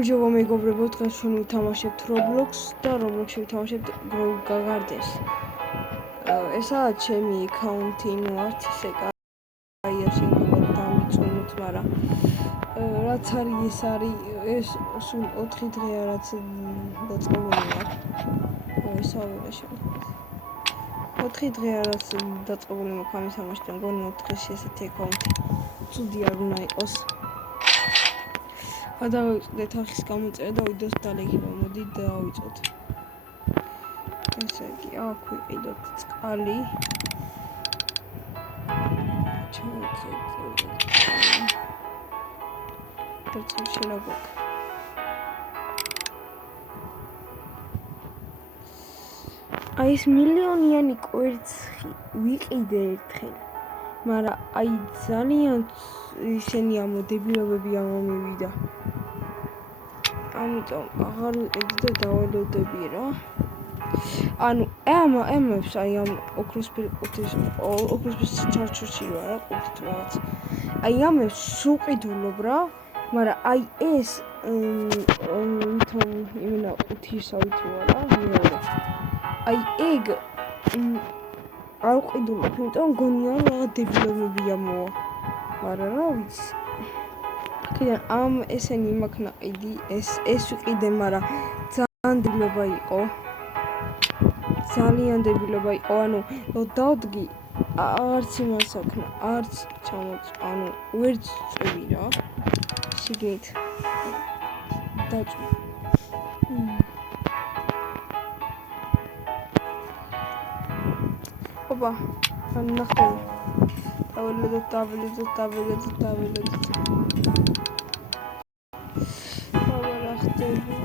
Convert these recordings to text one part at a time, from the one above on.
გამარჯობა მეგობრებო, დღეს ჩვენ ვთამაშებთ Roblox და Roblox-ში ვთამაშებთ Grow Gardens. ესაა ჩემი აკაუნტი, ნუ არც ისე კაია შეიძლება დამიწუნოთ, მაგრამ რაც არის ეს არის ეს სულ 4 დღეა რაც დაწყებული ვარ. ეს აუღეშა. 4 დღეა რაც დაწყებული მაქვს ამის თამაში, მგონი 4 დღეში ესეთი აკაუნტი ცუდი არ უნდა იყოს. გადავიწყდეთ არხის გამოწერა და ვიდეოს დალეგება. მოდით დავიწყოთ. ესე იგი, აქ ვიყიდოთ წყალი. ჩავწერეთ. შენაგოთ. აი ეს მილიონიანი კვერცხი ვიყიდე ერთხელ. მაგრამ აი ძალიან ისენი ამოდებილებები ამომივიდა. ამიტომ აღარ ვიყიდი და დაველოდები რა. ანუ ამებს აი ამ ოქროსფრის ჩარჩოში რა ყუთით რაღაც. აი ამებს სუყიდულობ რა, მაგრამ აი ეს ვითომ იმენა ყუთისავით რა მეორე. აი ეგ არ ყიდულობ, იმიტომ გონია რომ რაღაც დებილებები ამოვა. მაგრამ რა ვიცი. კიდევ ამ ესენი მაქვს ნაყიდი, ეს ვიყიდე, მაგრამ ძალიან დებილება იყო. ძალიან დებილება იყო, ანუ დავდგი არც იმას აქვს, არც ანუ ვერც წვევი რა. შიგნით დაწვი. ოპა, ნახტები. დაველოდოთ. ნახტები.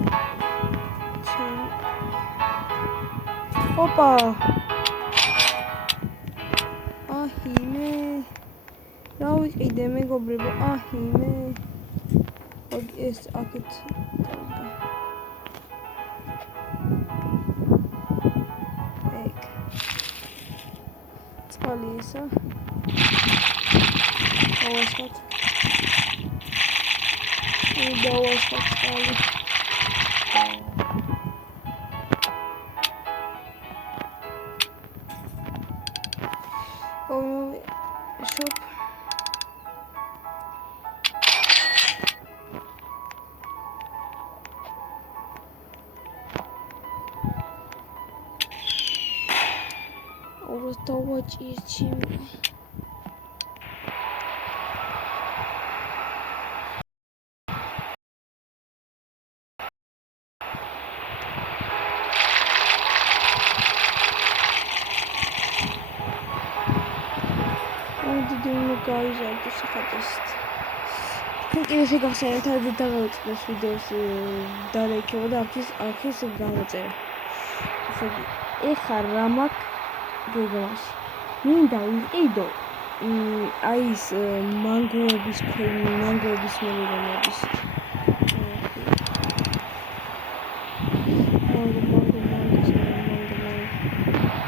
ოპა. აჰიმე. რა ვიყიდე მეგობრებო, აჰიმე. ეს აქეთ წყალი ესა. დავასხათ წყალი. შოპ. Ось давайте guys, I just got this. Კიდე შეგახსენებთ, არ დავიწყდეს ვიდეოს დალექება და არქის გამოწერა. ესე იგი, ეხლა რა მაქვს გეგმაში. მინდა ვიყიდო აი ეს მანგოების მელოდიების.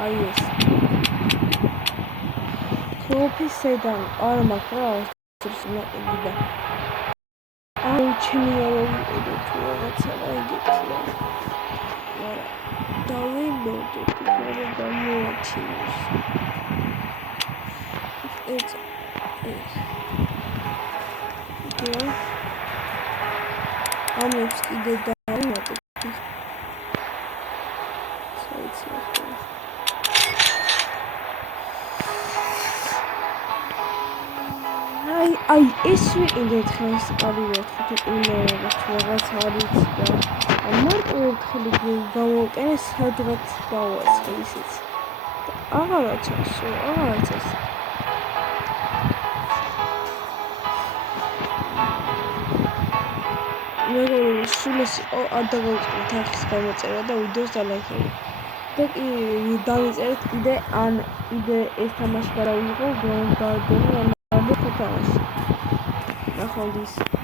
აი ეს ქროფისედან არ მაქვს რა ეს ნაყიდი და ჩემი არ ვიყიდე თუ რაღაცა რა იგივე რა. მაგრამ დაველოდოთ მაგრამ გამოაჩინოს. ეს ამებს კიდე დავიმატებ. აი ეს ვიყიდე დღეს ყავიოთ რაღაც არის და მარტო ერთხელი გამოვკენე სადღაც დავასხე ისიც. აღარაცას. მეგობრებო, სულ ეს არ დავიწყოთ არხის გამოწერა და ვიდეოს დალექება. და დავიწერეთ კიდე ეს თამაში გარავიღო Grow Gardens. Nahon this.